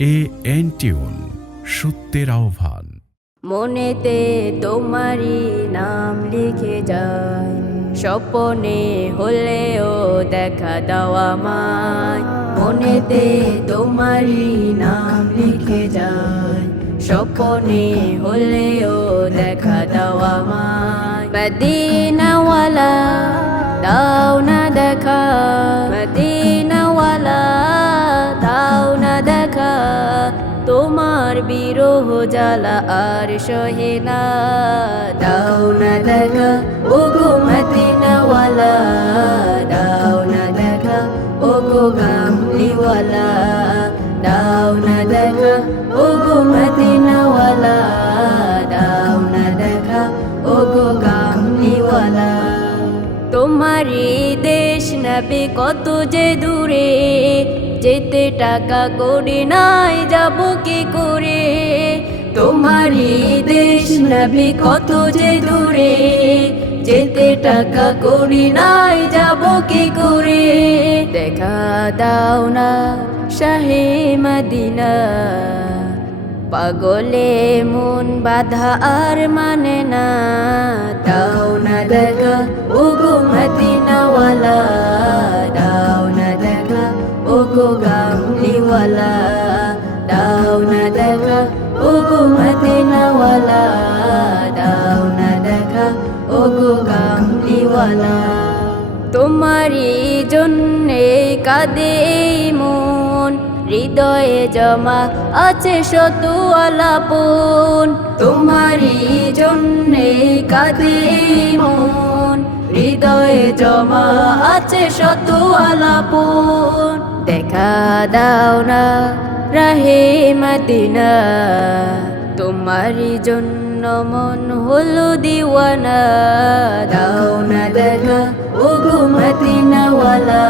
AN-Tune সত্যের আহ্বান। মনেতে তোমারই নাম লিখে যায়, স্বপ্নে হলেও দেখা দাও আমায়। মনেতে তোমারই নাম লিখে যায়, স্বপ্নে হলেও দেখা দাও আমায়। মদিনাওয়ালা দাও না দেখা, মদিনাওয়ালা দাও না দেখা, তোমার বিরহ জ্বালা আর সহে না। দাও না দেখা ওগো মদিনাওয়ালা, দাও না দেখা ওগো কামলিওয়ালা, দাও না দেখা ওগো মদিনাওয়ালা, দাও না দেখা ওগো কামলিওয়ালা। তোমারই দেশ নবী কত যে দূরে, যেতে টাকা করি নাই যাব কি করে। তোমারই দেশ নবী কত যে দূরে, যেতে টাকা করি নাই যাব কি করে। দেখা দাও না শাহে মদিনা, পাগলে মন বাধা আর মানে না। দাও না দেখা ওগো মদিনাওয়ালা, দাও না দেখা ওগো কামলিওয়ালা, দাও না দেখা ওগো মদিনাওয়ালা, দাও না দেখা ওগো কামলিওয়ালা। তোমারই জন্যে কাঁদে মন, হৃদয়ে জমা আছে শত আলাপন। তোমারই জন্যে কাঁদে মন, হৃদয়ে জমা আছে শত আলাপন। দেখা দাও না রাহে মদিনা, তোমারই জন্য মন হলো দিওয়ানা। দাও না দেখা ওগো মদিনাওয়ালা,